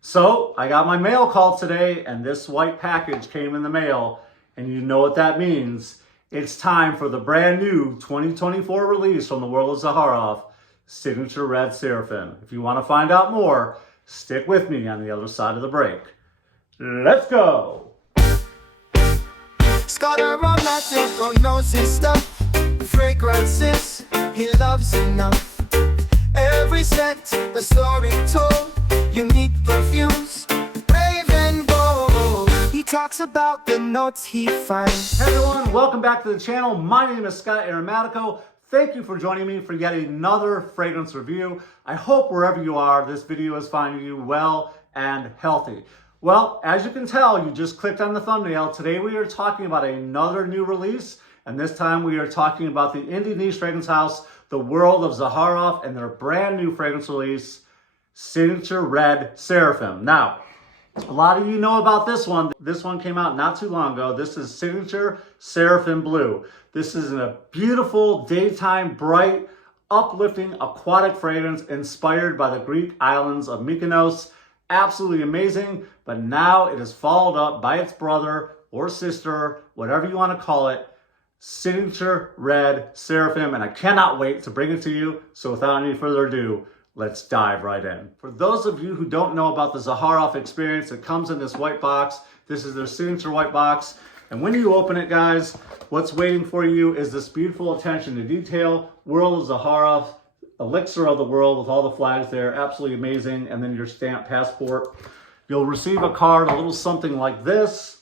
So I got my mail call today and this white package came in the mail, and you know what that means. It's time for the brand new 2024 release from the world of Zaharoff, Signature Red Seraphim. If you want to find out more, stick with me on the other side of the break. Let's go! Scott Aromatico knows his stuff. Fragrances he loves enough. Every scent a story told. Unique perfumes, brave and bold. He talks about the notes he finds. Hey everyone, welcome back to the channel. My name is Scott Aromatico. Thank you for joining me for yet another fragrance review. I hope wherever you are, this video is finding you well and healthy. Well, as you can tell, you just clicked on the thumbnail. Today we are talking about another new release, and this time we are talking about the indie niche fragrance house, the world of Zaharoff, and their brand new fragrance release, Signature Red Seraphim. Now, a lot of you know about this one. This one came out not too long ago. This is Signature Seraphim Blue. This is a beautiful, daytime, bright, uplifting, aquatic fragrance inspired by the Greek islands of Mykonos. Absolutely amazing, but now it is followed up by its brother or sister, whatever you want to call it, Signature Red Seraphim, and I cannot wait to bring it to you. So without any further ado, let's dive right in. For those of you who don't know about the Zaharoff experience, it comes in this white box. This is their signature white box. And when you open it, guys, what's waiting for you is this beautiful attention to detail, world of Zaharoff, elixir of the world with all the flags there, absolutely amazing. And then your stamped passport. You'll receive a card, a little something like this.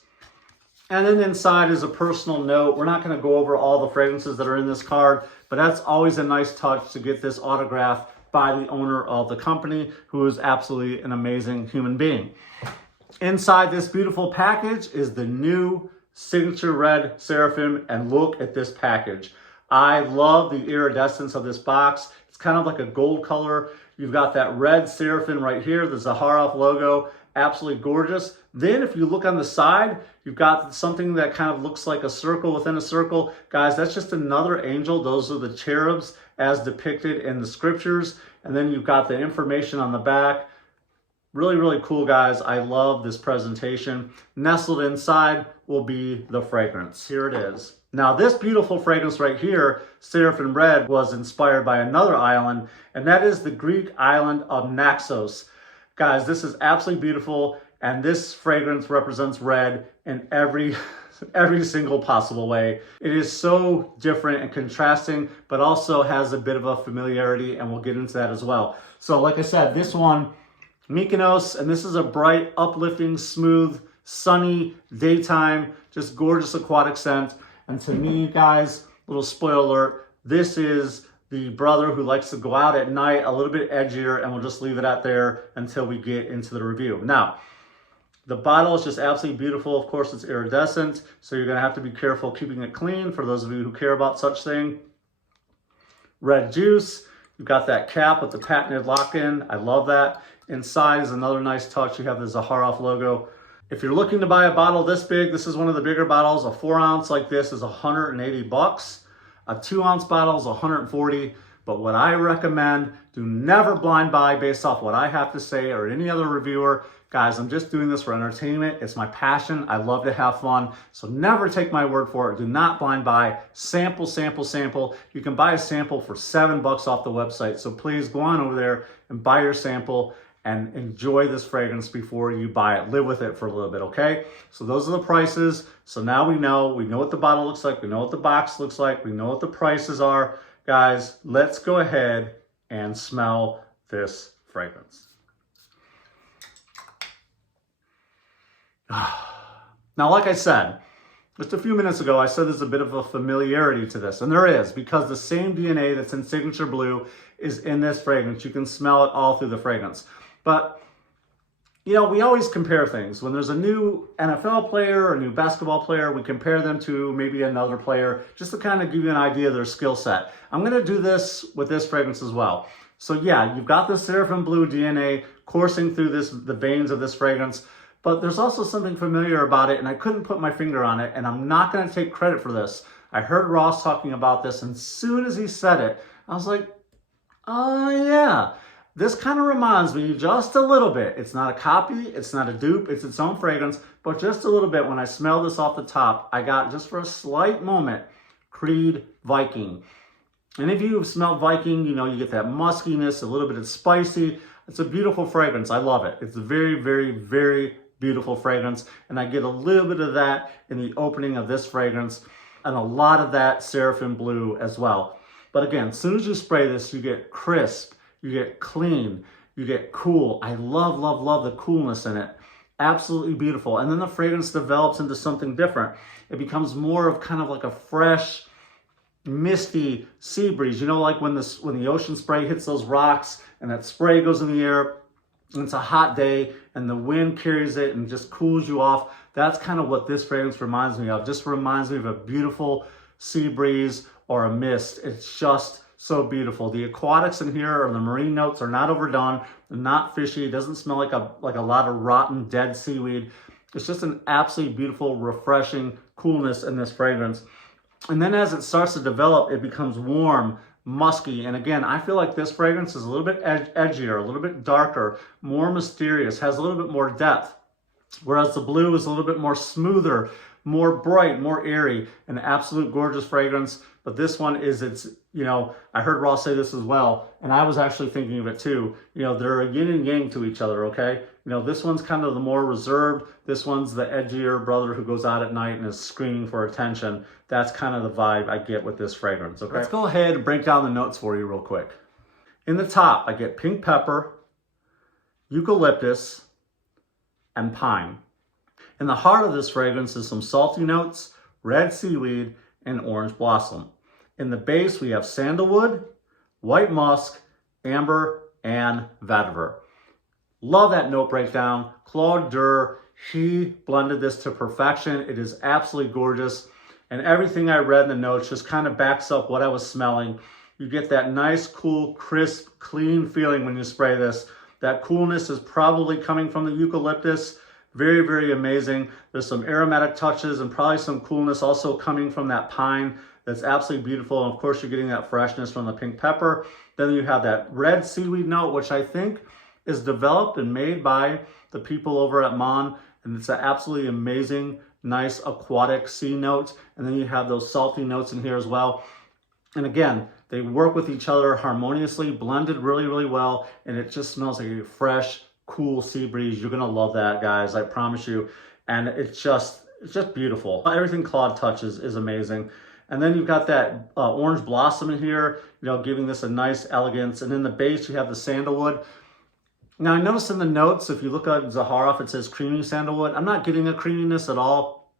And then inside is a personal note. We're not going to go over all the fragrances that are in this card, but that's always a nice touch to get this autograph by the owner of the company, who is absolutely an amazing human being. Inside this beautiful package is the new Signature Red Seraphim, and look at this package. I love the iridescence of this box. It's kind of like a gold color. You've got that red seraphim right here, the Zaharoff logo, absolutely gorgeous. Then if you look on the side, you've got something that kind of looks like a circle within a circle. Guys, that's just another angel. Those are the cherubs as depicted in the scriptures. And then you've got the information on the back. Really, really cool, guys. I love this presentation. Nestled inside will be the fragrance. Here it is. Now, this beautiful fragrance right here, Seraphim Red, was inspired by another island, and that is the Greek island of Naxos. Guys, this is absolutely beautiful, and this fragrance represents red in every single possible way. It is so different and contrasting, but also has a bit of a familiarity, and we'll get into that as well. So like I said, this one, Mykonos, and this is a bright, uplifting, smooth, sunny, daytime, just gorgeous aquatic scent. And to me, guys, little spoiler alert, this is the brother who likes to go out at night, a little bit edgier, and we'll just leave it out there until we get into the review. Now, the bottle is just absolutely beautiful. Of course, it's iridescent, so you're gonna have to be careful keeping it clean for those of you who care about such thing. Red juice, you've got that cap with the patented lock-in. I love that. Inside is another nice touch. You have the Zaharoff logo. If you're looking to buy a bottle this big, this is one of the bigger bottles. A 4 ounce like this is 180 bucks. A 2 ounce bottle is 140. But what I recommend, do never blind buy based off what I have to say or any other reviewer. Guys, I'm just doing this for entertainment. It's my passion. I love to have fun. So never take my word for it. Do not blind buy. Sample, sample, sample. You can buy a sample for $7 off the website. So please go on over there and buy your sample and enjoy this fragrance before you buy it. Live with it for a little bit, okay? So those are the prices. So now we know what the bottle looks like. We know what the box looks like. We know what the prices are. Guys, let's go ahead and smell this fragrance. Now, like I said, just a few minutes ago, I said there's a bit of a familiarity to this, and there is, because the same DNA that's in Signature Blue is in this fragrance. You can smell it all through the fragrance. But, you know, we always compare things. When there's a new NFL player or a new basketball player, we compare them to maybe another player just to kind of give you an idea of their skill set. I'm going to do this with this fragrance as well. So yeah, you've got the Seraphim Blue DNA coursing through the veins of this fragrance, but there's also something familiar about it, and I couldn't put my finger on it, and I'm not going to take credit for this. I heard Ross talking about this, and as soon as he said it, I was like, oh yeah. This kind of reminds me just a little bit. It's not a copy, it's not a dupe, it's its own fragrance, but just a little bit. When I smell this off the top, I got just for a slight moment, Creed Viking. And if you've smelled Viking, you know, you get that muskiness, a little bit of spicy. It's a beautiful fragrance. I love it. It's a very, very, very beautiful fragrance. And I get a little bit of that in the opening of this fragrance and a lot of that Seraphim blue as well. But again, as soon as you spray this, you get crisp, you get clean, you get cool. I love, love, love the coolness in it. Absolutely beautiful. And then the fragrance develops into something different. It becomes more of kind of like a fresh, misty sea breeze. You know, like when the ocean spray hits those rocks and that spray goes in the air and it's a hot day and the wind carries it and just cools you off. That's kind of what this fragrance reminds me of. Just reminds me of a beautiful sea breeze or a mist. It's just so beautiful. The aquatics in here or the marine notes are not overdone. They're not fishy. It doesn't smell like a lot of rotten, dead seaweed. It's just an absolutely beautiful, refreshing coolness in this fragrance. And then as it starts to develop, it becomes warm, musky. And again, I feel like this fragrance is a little bit edgier, a little bit darker, more mysterious, has a little bit more depth. Whereas the blue is a little bit more smoother, more bright, more airy, an absolute gorgeous fragrance. But this one is, you know, I heard Ross say this as well, and I was actually thinking of it too. You know, they're a yin and yang to each other, okay? You know, this one's kind of the more reserved. This one's the edgier brother who goes out at night and is screaming for attention. That's kind of the vibe I get with this fragrance, okay? Let's go ahead and break down the notes for you real quick. In the top, I get pink pepper, eucalyptus, and pine. In the heart of this fragrance is some salty notes, red seaweed, and orange blossom. In the base, we have sandalwood, white musk, amber, and vetiver. Love that note breakdown. Claude Durr, he blended this to perfection. It is absolutely gorgeous. And everything I read in the notes just kind of backs up what I was smelling. You get that nice, cool, crisp, clean feeling when you spray this. That coolness is probably coming from the eucalyptus. Very, very amazing. There's some aromatic touches and probably some coolness also coming from that pine. That's absolutely beautiful. And of course, you're getting that freshness from the pink pepper. Then you have that red seaweed note, which I think is developed and made by the people over at Mon. And it's an absolutely amazing, nice aquatic sea note. And then you have those salty notes in here as well. And again, they work with each other harmoniously, blended really, really well. And it just smells like a fresh, cool sea breeze. You're gonna love that, guys, I promise you. And it's just beautiful. Everything Claude touches is amazing. And then you've got that orange blossom in here, you know, giving this a nice elegance. And in the base, you have the sandalwood. Now, I noticed in the notes, if you look at Zaharoff, it says creamy sandalwood. I'm not getting a creaminess at all.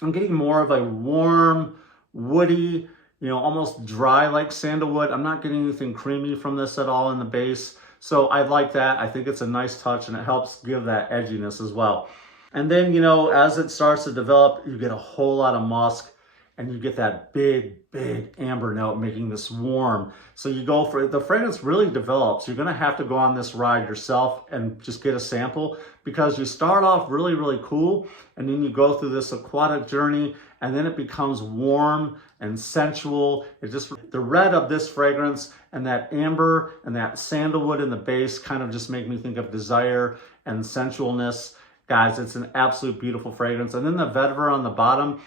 I'm getting more of a warm, woody, you know, almost dry like sandalwood. I'm not getting anything creamy from this at all in the base. So I like that. I think it's a nice touch and it helps give that edginess as well. And then, you know, as it starts to develop, you get a whole lot of musk. And you get that big, big amber note making this warm. So you go for it. The fragrance really develops. You're gonna have to go on this ride yourself and just get a sample because you start off really, really cool and then you go through this aquatic journey and then it becomes warm and sensual. The red of this fragrance and that amber and that sandalwood in the base kind of just make me think of desire and sensualness. Guys, it's an absolute beautiful fragrance. And then the vetiver on the bottom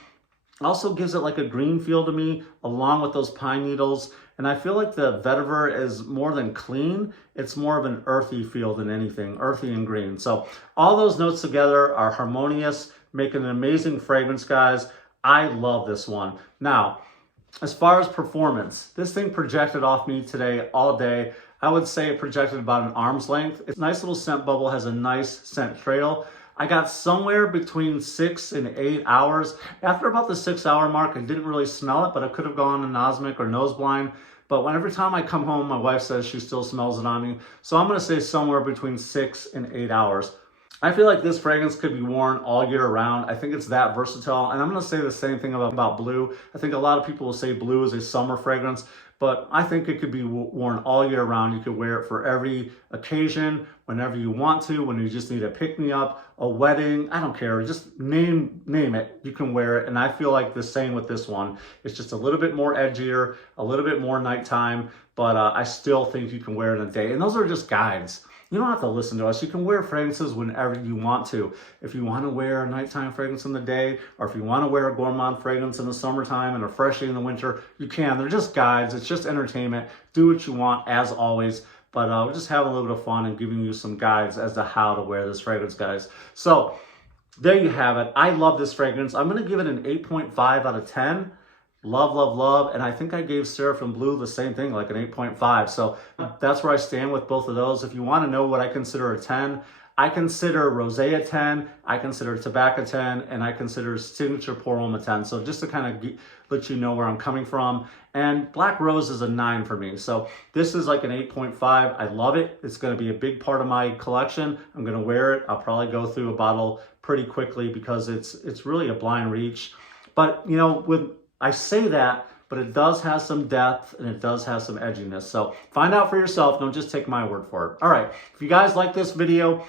also gives it like a green feel to me along with those pine needles. And I feel like the vetiver is more than clean. It's more of an earthy feel than anything, earthy and green. So all those notes together are harmonious, making an amazing fragrance, guys. I love this one. Now, as far as performance, this thing projected off me today all day. I would say it projected about an arm's length. It's a nice little scent bubble, has a nice scent trail. I got somewhere between 6 and 8 hours. After about the 6 hour mark, I didn't really smell it, but I could have gone anosmic or nose blind. But every time I come home, my wife says she still smells it on me. So I'm gonna say somewhere between 6 and 8 hours. I feel like this fragrance could be worn all year round. I think it's that versatile. And I'm gonna say the same thing about blue. I think a lot of people will say blue is a summer fragrance, but I think it could be worn all year round. You could wear it for every occasion, whenever you want to, when you just need a pick-me-up, a wedding, I don't care, just name it, you can wear it. And I feel like the same with this one. It's just a little bit more edgier, a little bit more nighttime, but I still think you can wear it in a day. And those are just guides. You don't have to listen to us. You can wear fragrances whenever you want to. If you want to wear a nighttime fragrance in the day, or if you want to wear a gourmand fragrance in the summertime and a freshie in the winter, you can. They're just guides. It's just entertainment. Do what you want, as always. But we're just having a little bit of fun and giving you some guides as to how to wear this fragrance, guys. So there you have it. I love this fragrance. I'm going to give it an 8.5 out of 10. Love, love, love. And I think I gave Seraphim Blue the same thing, like an 8.5. So that's where I stand with both of those. If you want to know what I consider a 10, I consider Rosé a 10, I consider Tobacco 10, and I consider Signature Pour Homme a 10. So just to kind of let you know where I'm coming from. And Black Rose is a 9 for me. So this is like an 8.5. I love it. It's going to be a big part of my collection. I'm going to wear it. I'll probably go through a bottle pretty quickly because it's really a blind reach. But, you know, I say that, but it does have some depth and it does have some edginess. So find out for yourself. Don't just take my word for it. All right. If you guys like this video,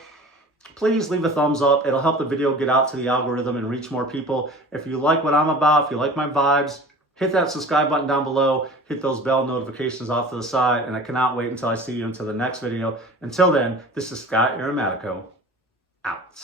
please leave a thumbs up. It'll help the video get out to the algorithm and reach more people. If you like what I'm about, if you like my vibes, hit that subscribe button down below. Hit those bell notifications off to the side. And I cannot wait until I see you until the next video. Until then, this is Scott Aromatico out.